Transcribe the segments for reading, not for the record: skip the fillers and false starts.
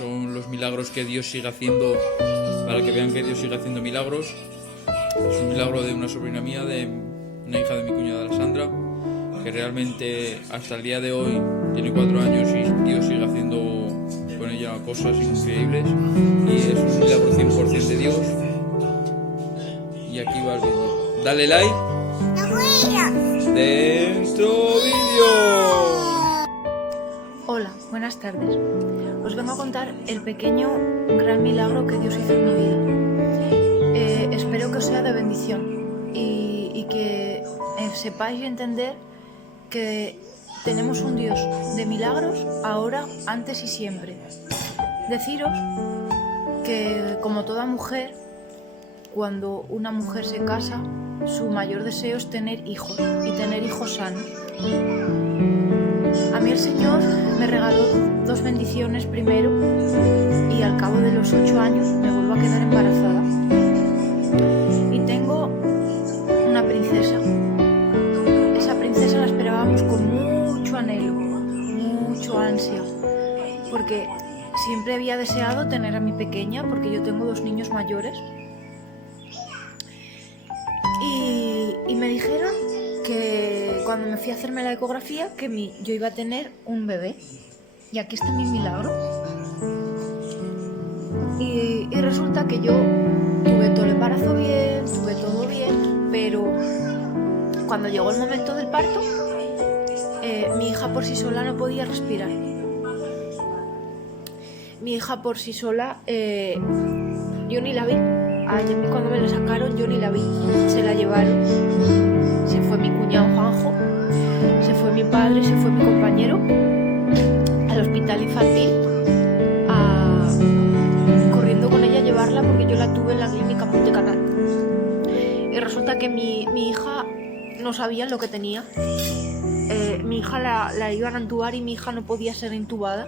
son los milagros que Dios sigue haciendo, para que vean que Dios sigue haciendo milagros. Es un milagro de una sobrina mía, de una hija de mi cuñada Alessandra, que realmente hasta el día de hoy tiene 4 años y Dios sigue haciendo con ella cosas increíbles, y es un milagro 100% de Dios. Y aquí va el vídeo. Dale like. Dentro vídeo. Hola, buenas tardes. Os vengo a contar el pequeño gran milagro que Dios hizo en mi vida. Espero que os sea de bendición y que sepáis entender que tenemos un Dios de milagros ahora, antes y siempre. Deciros que, como toda mujer, cuando una mujer se casa, su mayor deseo es tener hijos y tener hijos sanos. A mí el Señor me regaló 2 bendiciones primero, y al cabo de los 8 años me vuelvo a quedar embarazada. Y tengo una princesa. Esa princesa la esperábamos con mucho anhelo, mucho ansia, porque siempre había deseado tener a mi pequeña, porque yo tengo 2 niños mayores. Y me dijeron que cuando me fui a hacerme la ecografía que yo iba a tener un bebé. Y aquí está mi milagro. Y resulta que yo tuve todo el embarazo bien, tuve todo bien, pero cuando llegó el momento del parto, mi hija por sí sola no podía respirar. Mi hija por sí sola, yo ni la vi. Cuando me la sacaron yo ni la vi. Se la llevaron. Se fue mi cuñado Juanjo, se fue mi padre, se fue mi compañero al hospital infantil, corriendo con ella a llevarla, porque yo la tuve en la clínica Montecanal. Y resulta que mi hija no sabía lo que tenía. Mi hija la iban a intubar y mi hija no podía ser intubada,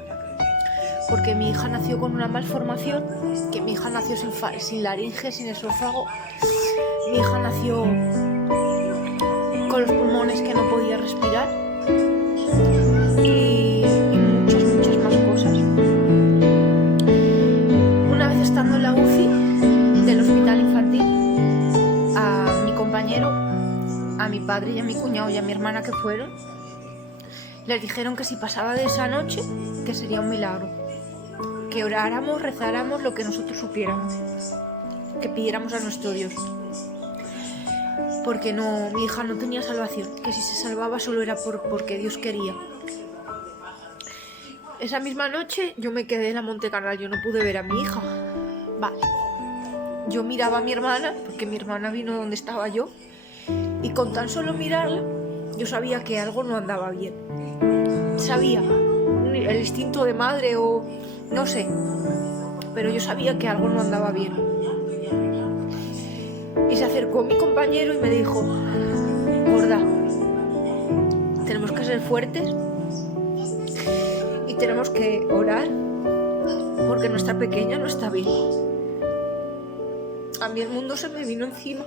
porque mi hija nació con una malformación, que mi hija nació sin laringe, sin esófago. Mi hija nació con los pulmones que no podía respirar, y muchas más cosas. Una vez estando en la UCI del hospital infantil, a mi compañero, a mi padre y a mi cuñado y a mi hermana que fueron, les dijeron que si pasaba de esa noche, que sería un milagro, que oráramos, rezáramos lo que nosotros supiéramos, que pidiéramos a nuestro Dios, porque mi hija no tenía salvación, que si se salvaba solo era porque Dios quería. Esa misma noche yo me quedé en la Montecanal, yo no pude ver a mi hija. Vale. Yo miraba a mi hermana, porque mi hermana vino donde estaba yo, y con tan solo mirarla, yo sabía que algo no andaba bien. Sabía, el instinto de madre o no sé, pero yo sabía que algo no andaba bien. Y se acercó mi compañero y me dijo: gorda, tenemos que ser fuertes y tenemos que orar, porque nuestra pequeña no está bien. A mí el mundo se me vino encima,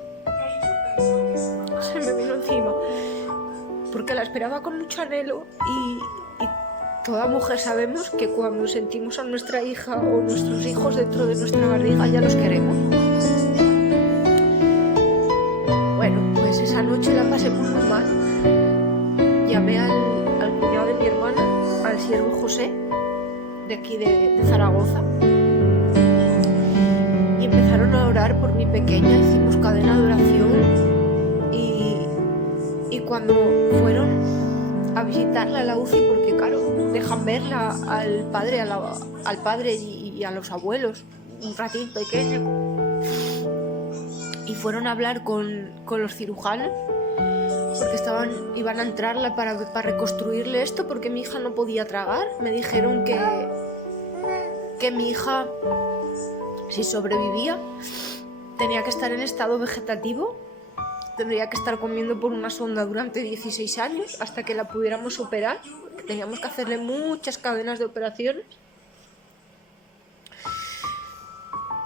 porque la esperaba con mucho anhelo, y toda mujer sabemos que cuando sentimos a nuestra hija o nuestros hijos dentro de nuestra barriga ya los queremos. Bueno, pues esa noche la pasé muy mal. Llamé al cuñado de mi hermana, al siervo José, de aquí de Zaragoza, y empezaron a orar por mi pequeña. Hicimos cadena de oración, y cuando fueron a visitarla a la UCI, porque claro, dejan verla al padre y a los abuelos un ratín pequeño, y fueron a hablar con los cirujanos, porque iban a entrarla para reconstruirle esto, porque mi hija no podía tragar. Me dijeron que mi hija, si sobrevivía, tenía que estar en estado vegetativo, tendría que estar comiendo por una sonda durante 16 años hasta que la pudiéramos operar, que teníamos que hacerle muchas cadenas de operaciones.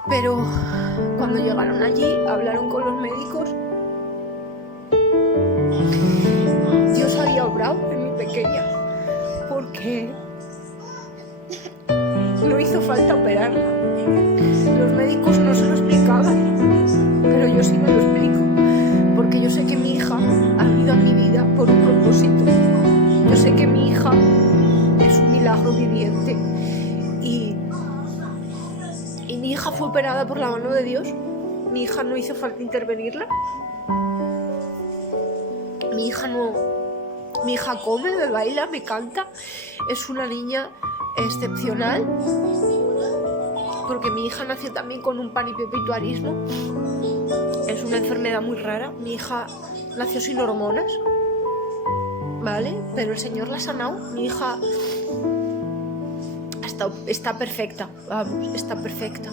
Pero cuando llegaron allí, hablaron con los médicos. Dios obrado en mi pequeña, porque no no hizo falta operarla. Los médicos no se lo explicaban, pero yo sí me lo explico, porque yo sé que mi hija ha venido a mi vida por un propósito. Yo sé que mi hija es un milagro viviente y mi hija fue operada por la mano de Dios. Mi hija no hizo falta intervenirla. Mi hija come, me baila, me canta. Es una niña excepcional, porque mi hija nació también con un panhipospituarismo. Es una enfermedad muy rara. Mi hija nació sin hormonas, ¿vale? Pero el Señor la ha sanado. Mi hija está perfecta, vamos, está perfecta.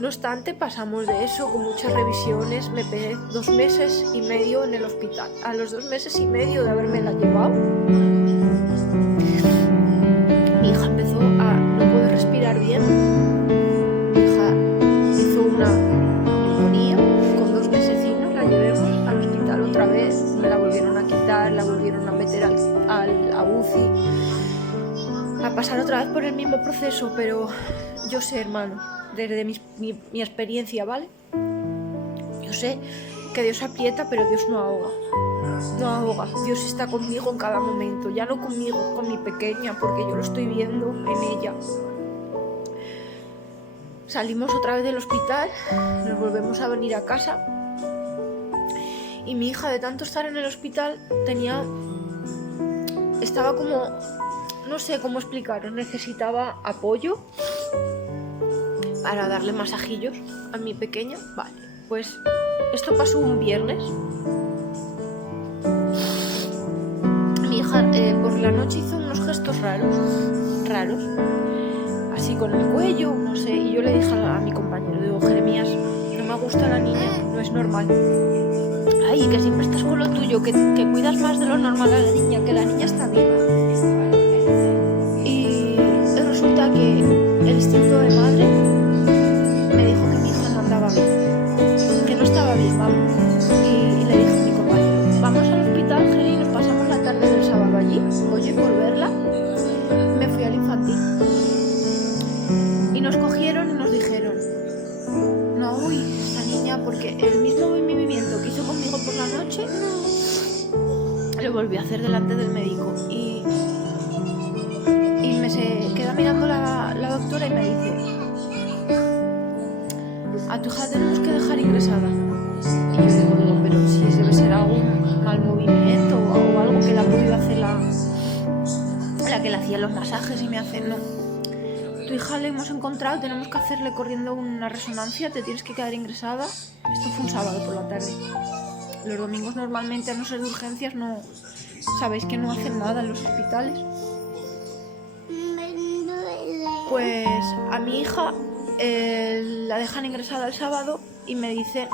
No obstante, pasamos de eso con muchas revisiones. Me pegué 2 meses y medio en el hospital. A los 2 meses y medio de haberme la llevado, mi hija empezó a no poder respirar bien. Mi hija hizo una neumonía. Con 2 mesecinos la llevamos al hospital otra vez. Me la volvieron a quitar, la volvieron a meter a UCI, a pasar otra vez por el mismo proceso. Pero yo sé, hermano, desde mi experiencia, ¿vale? Yo sé que Dios aprieta, pero Dios no ahoga. No ahoga. Dios está conmigo en cada momento. Ya no conmigo, con mi pequeña, porque yo lo estoy viendo en ella. Salimos otra vez del hospital, nos volvemos a venir a casa. Y mi hija, de tanto estar en el hospital, estaba como, no sé cómo explicaros, necesitaba apoyo para darle masajillos a mi pequeña. Vale, pues esto pasó un viernes. Mi hija por la noche hizo unos gestos raros, así con el cuello, no sé, y yo le dije a mi compañero, digo, Jeremías, no me gusta la niña, no es normal. Ay, que siempre estás con lo tuyo, que cuidas más de lo normal a la niña, que la niña está bien. Y resulta que el instinto de madre me dijo que mi hija no andaba bien, que no estaba bien, vamos. Y le dije a mi compañero, vamos al hospital, Geri, y nos pasamos la tarde del sábado allí. Oye, por verla, me fui al infantil. Y nos cogieron y nos dijeron, no, uy, esta niña, porque el mismo movimiento que hizo conmigo por la noche, lo volví a hacer delante del médico. Y me se queda mirando la doctora y me dice, a tu hija tenemos que dejar ingresada. Y yo digo, pero si debe ser algún mal movimiento o algo que la ha podido hacer la que le hacía los masajes y me hace, no. Tu hija le hemos encontrado, tenemos que hacerle corriendo una resonancia, te tienes que quedar ingresada. Esto fue un sábado por la tarde. Los domingos normalmente, a no ser de urgencias, no sabéis que no hacen nada en los hospitales. Pues a mi hija la dejan ingresada el sábado y me dicen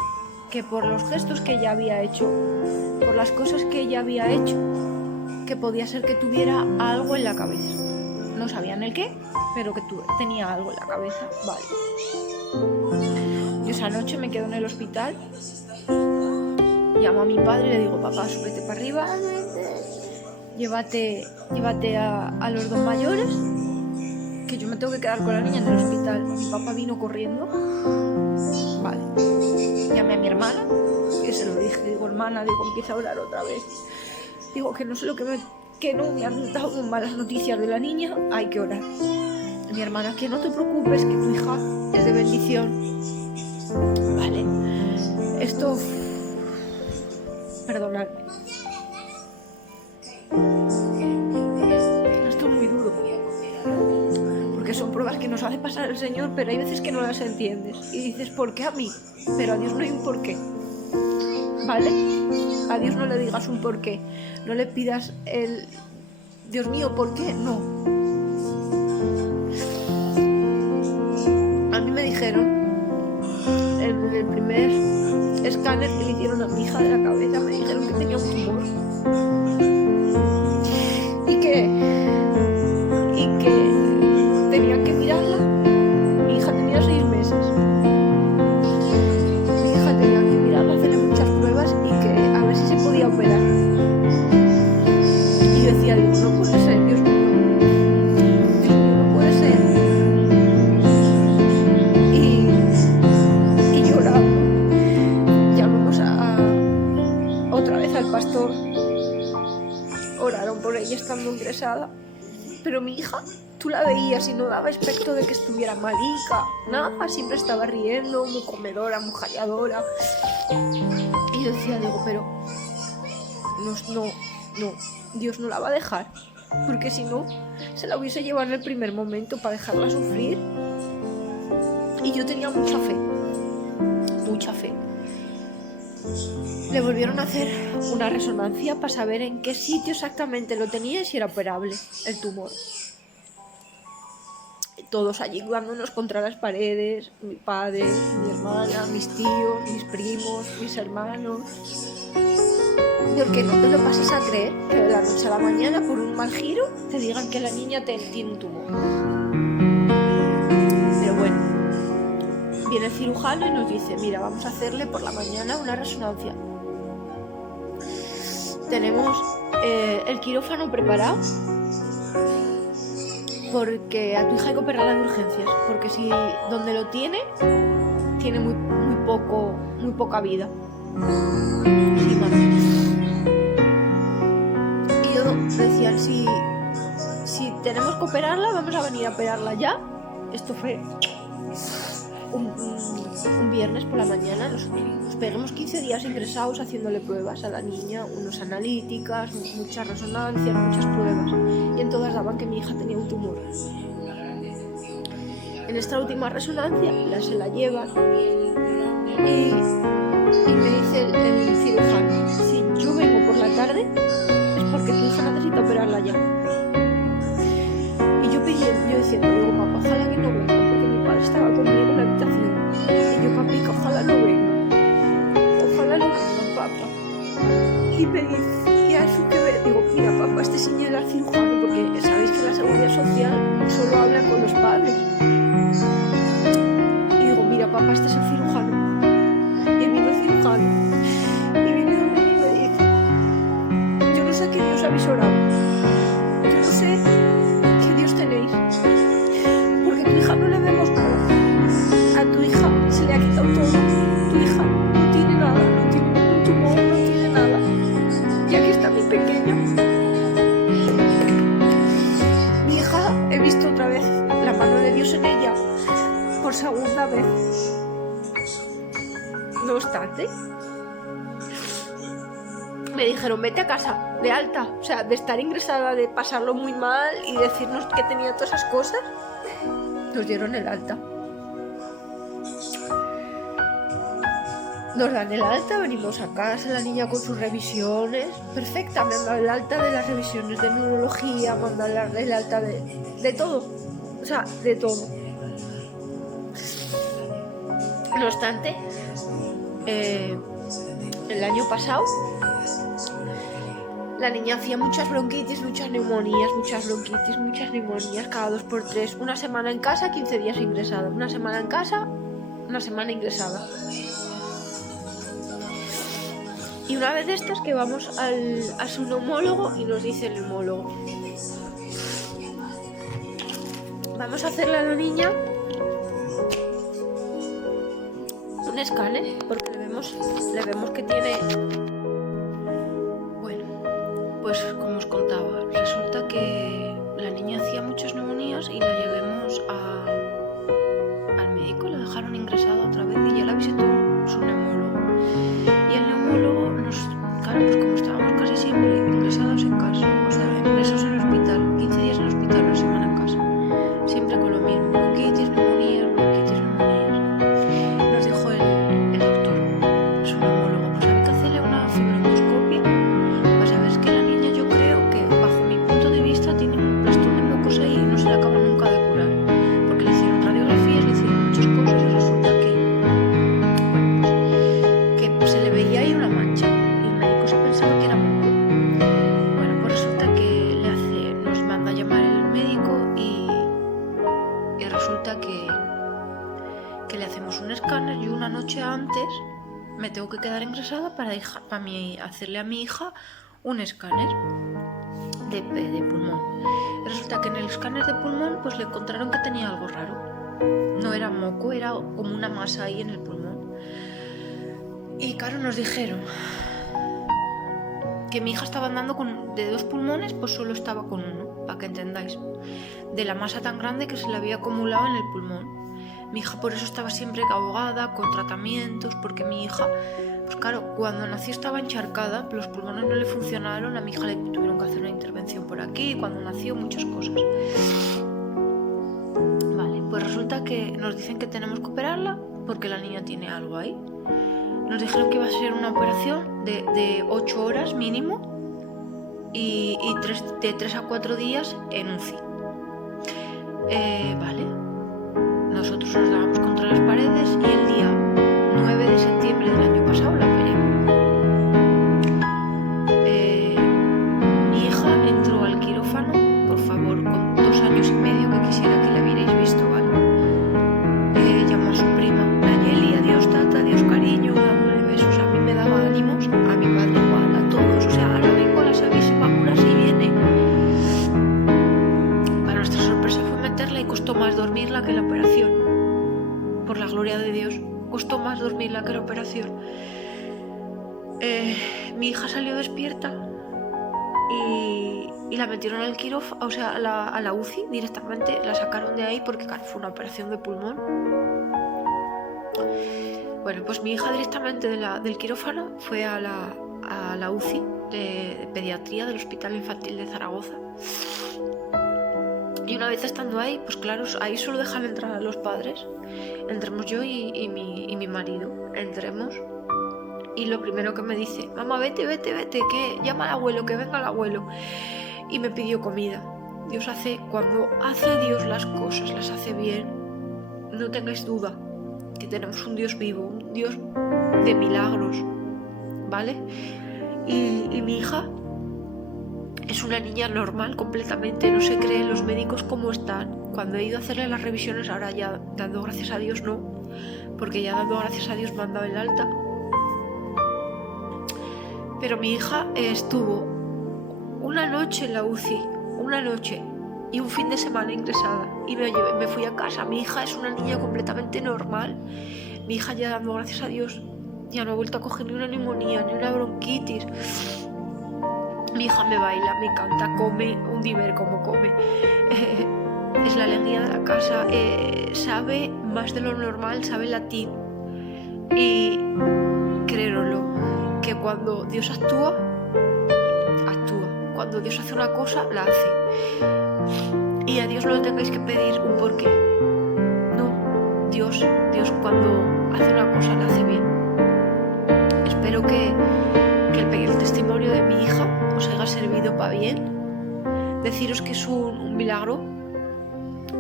que por los gestos que ella había hecho, por las cosas que ella había hecho, que podía ser que tuviera algo en la cabeza. No sabían el qué, pero que tenía algo en la cabeza. Vale. Yo esa noche me quedo en el hospital, llamo a mi padre y le digo, papá, súbete para arriba, llévate a los 2 mayores, que yo me tengo que quedar con la niña en el hospital. Mi papá vino corriendo. Vale. Llamé a mi hermana, que se lo dije, digo, hermana, empieza a orar otra vez. Digo, que no sé lo que no me han dado malas noticias de la niña, hay que orar. Mi hermana, que no te preocupes, que tu hija es de bendición. Vale. Esto, perdonadme. Esto es muy duro. Porque son pruebas que nos hace pasar el Señor, pero hay veces que no las entiendes. Y dices, ¿por qué a mí? Pero a Dios no hay un por qué. ¿Vale? A Dios no le digas un por qué. No le pidas el Dios mío, ¿por qué? No. A mí me dijeron, en el primer escáner que le hicieron a mi hija de la cabeza, me dijeron que tenía un tumor. Y que tenían que mirarla. Mi hija tenía 6 meses. Mi hija tenía que mirarla, hacerle muchas pruebas y que a ver si se podía operar. Y yo decía, Dios, no puede ser, Dios mío. Dios mío, no puede ser. Pero mi hija, tú la veías y no daba aspecto de que estuviera malica, nada, siempre estaba riendo, muy comedora, muy jalladora. Y yo decía, digo, pero no, Dios no la va a dejar, porque si no, se la hubiese llevado en el primer momento para dejarla sufrir. Y yo tenía mucha fe. Le volvieron a hacer una resonancia para saber en qué sitio exactamente lo tenía y si era operable el tumor. Todos allí dándonos contra las paredes, mi padre, mi hermana, mis tíos, mis primos, mis hermanos. Porque no te lo pases a creer que de la noche a la mañana, por un mal giro, te digan que la niña tiene un tumor. Pero bueno, viene el cirujano y nos dice, mira, vamos a hacerle por la mañana una resonancia. Tenemos el quirófano preparado porque a tu hija hay que operarla de urgencias, porque si donde lo tiene muy poca vida. Sí, mamá. Y yo decía, si tenemos que operarla, vamos a venir a operarla ya. Esto fue un viernes por la mañana. Nos pegamos 15 días ingresados haciéndole pruebas a la niña, unas analíticas, muchas resonancias, muchas pruebas, y en todas daban que mi hija tenía un tumor. En esta última resonancia se la llevan y me dice el cirujano, si yo vengo por la tarde es porque tu hija necesita operarla ya. Y yo diciendo, digo, papá, ojalá que no venga, porque mi padre estaba conmigo en la habitación. Y yo, papica, ojalá no venga, papá. Y me dice, ¿y a eso qué ve? Digo, mira, papá, este señor era cirujano, porque sabéis que la seguridad social solo habla con los padres. Y digo, mira, papá, este es el cirujano. Y vino el cirujano y viene donde mí y me dice, yo no sé qué Dios habéis orado, yo no sé qué Dios tenéis, porque a tu hija no le vemos nada, a tu hija se le ha quitado todo, tu hija no tiene nada, no tiene ningún tumor, no tiene nada, y aquí está mi pequeña. Mi hija, he visto otra vez la mano de Dios en ella por segunda vez. No obstante, me dijeron, vete a casa, de alta, o sea, de estar ingresada, de pasarlo muy mal y decirnos que tenía todas esas cosas, nos dieron el alta. Nos dan el alta, venimos a casa, la niña con sus revisiones, perfecta, me han dado el alta de las revisiones de neurología, me han dado el alta de todo, o sea, de todo. No obstante, el año pasado la niña hacía muchas bronquitis, muchas neumonías, cada 2 por 3, una semana en casa, 15 días ingresada, una semana en casa, una semana ingresada. Y una vez de estas que vamos a su neumólogo y nos dice el neumólogo, vamos a hacerle a la niña un escáner, porque le vemos que tiene... Bueno, pues como os contaba, resulta que la niña hacía muchas neumonías y la llevemos al médico, la dejaron ingresada otra vez y ya la visitó su neumólogo. Y el neumólogo claro, pues como estábamos casi siempre ingresados en casa, o sea, ingresados en el hospital, 15 días en el hospital, una semana en casa, siempre con lo mismo, bronquitis, neumonías. Nos dijo el doctor, su neumólogo, pues había que hacerle una fibroendoscopia, pues sabes que la niña, yo creo que bajo mi punto de vista tiene un plastón de mocos ahí y no se le acaba nunca de curar, porque le hicieron radiografías, le hicieron muchas cosas y resulta que, bueno, pues que se le veía ahí una mancha y el médico se pensaba que era moco. Bueno, pues resulta que nos manda a llamar el médico y resulta que le hacemos un escáner y una noche antes me tengo que quedar ingresada para hacerle a mi hija un escáner de pulmón. Resulta que en el escáner de pulmón pues le encontraron que tenía algo raro. No era moco, era como una masa ahí en el pulmón. Y claro, nos dijeron que mi hija estaba andando de 2 pulmones, pues solo estaba con uno. para que entendáis, de la masa tan grande que se le había acumulado en el pulmón. Mi hija por eso estaba siempre ahogada, con tratamientos, porque mi hija, pues claro, cuando nació estaba encharcada, los pulmones no le funcionaron, a mi hija le tuvieron que hacer una intervención por aquí, cuando nació, muchas cosas. Vale, pues resulta que nos dicen que tenemos que operarla porque la niña tiene algo ahí. Nos dijeron que iba a ser una operación de 8 horas mínimo y de 3 a 4 días en UCI. Vale. Nosotros nos dábamos contra las paredes y el día 9 de septiembre del año pasado la operé. Mi hija entró al quirófano, por favor, con 2 años y medio, que quisiera que la hubierais visto, ¿vale? Llamó a su prima, Nayeli, adiós tata, adiós cariño, dándole besos. A mí me daba ánimos, a mi padre igual, a todos. O sea, ahora vengo, la sabéis, vacuna si viene. Para nuestra sorpresa fue meterla y costó más dormirla que la operación. Por la gloria de Dios, costó más dormirla que la operación. Mi hija salió despierta y la metieron al quirófano, o sea, a la UCI directamente, la sacaron de ahí porque claro, fue una operación de pulmón. Bueno, pues mi hija directamente del quirófano fue a la UCI de pediatría del Hospital Infantil de Zaragoza. Y una vez estando ahí, pues claro, ahí solo dejan entrar a los padres. Entremos yo y mi marido. Entremos. Y lo primero que me dice, mamá, vete, que llama al abuelo, que venga el abuelo. Y me pidió comida. Cuando hace Dios las cosas, las hace bien. No tengáis duda que tenemos un Dios vivo, un Dios de milagros, ¿vale? Y mi hija es una niña normal completamente, no se creen los médicos cómo están. Cuando he ido a hacerle las revisiones, ahora ya dando gracias a Dios no, porque ya dando gracias a Dios me han dado el alta. Pero mi hija estuvo una noche en la UCI, una noche, y un fin de semana ingresada. Y me fui a casa. Mi hija es una niña completamente normal. Mi hija ya dando gracias a Dios ya no ha vuelto a coger ni una neumonía, ni una bronquitis. Mi hija me baila, me canta, come un diver como come. Es la alegría de la casa. Sabe más de lo normal, sabe latín. Y créeroslo, que cuando Dios actúa. Cuando Dios hace una cosa, la hace. Y a Dios no le tengáis que pedir un porqué. No, Dios cuando hace una cosa, la hace bien. Espero que el pequeño testimonio de mi hija os haya servido para bien. Deciros que es un milagro.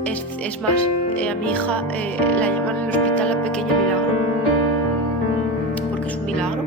Es más, a mi hija la llaman en el hospital la pequeña milagro. Porque es un milagro.